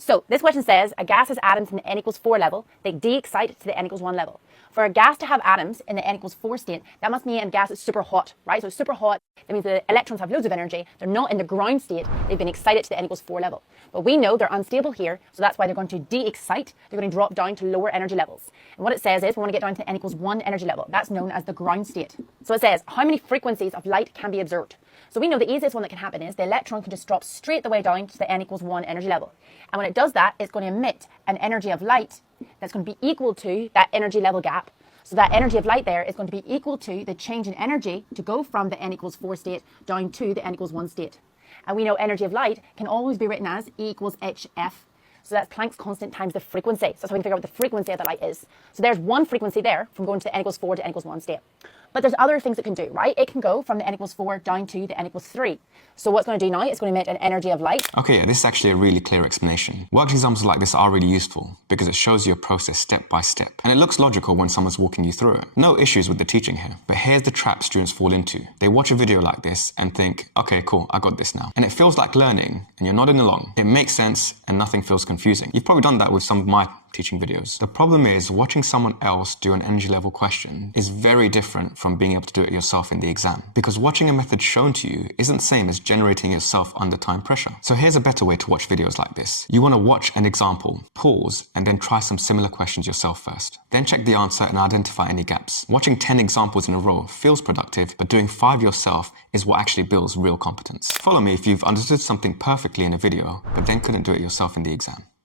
So this question says a gas has atoms in the n equals 4 level. They de-excite to the n equals 1 level. For a gas to have atoms in the n equals 4 state, that must mean a gas is super hot, right? So super hot, that means the electrons have loads of energy. They're not in the ground state. They've been excited to the n equals 4 level. But we know they're unstable here, so that's why they're going to de-excite. They're going to drop down to lower energy levels. And what it says is we want to get down to the n equals 1 energy level. That's known as the ground state. So it says how many frequencies of light can be observed. So we know the easiest one that can happen is the electron can just drop straight the way down to the n equals 1 energy level. And when it does that, it's going to emit an energy of light that's going to be equal to that energy level gap. So that energy of light there is going to be equal to the change in energy to go from the n equals 4 state down to the n equals 1 state. And we know energy of light can always be written as E equals hf. So that's Planck's constant times the frequency. So that's how we can figure out what the frequency of the light is. So there's one frequency there from going to the n equals 4 to n equals 1 state. But there's other things it can do, right? It can go from the n equals 4 down to the n equals 3. So what's going to do now, it's going to emit an energy of light. Okay, yeah, this is actually a really clear explanation. Worked examples like this are really useful because it shows you a process step by step. And it looks logical when someone's walking you through it. No issues with the teaching here. But here's the trap students fall into. They watch a video like this and think, okay, cool, I got this now. And it feels like learning and you're nodding along. It makes sense and nothing feels confusing. You've probably done that with some of my teaching videos. The problem is watching someone else do an energy level question is very different from being able to do it yourself in the exam. Because watching a method shown to you isn't the same as generating yourself under time pressure. So here's a better way to watch videos like this. You want to watch an example, pause, and then try some similar questions yourself first. Then check the answer and identify any gaps. Watching 10 examples in a row feels productive, but doing 5 yourself is what actually builds real competence. Follow me if you've understood something perfectly in a video, but then couldn't do it yourself in the exam.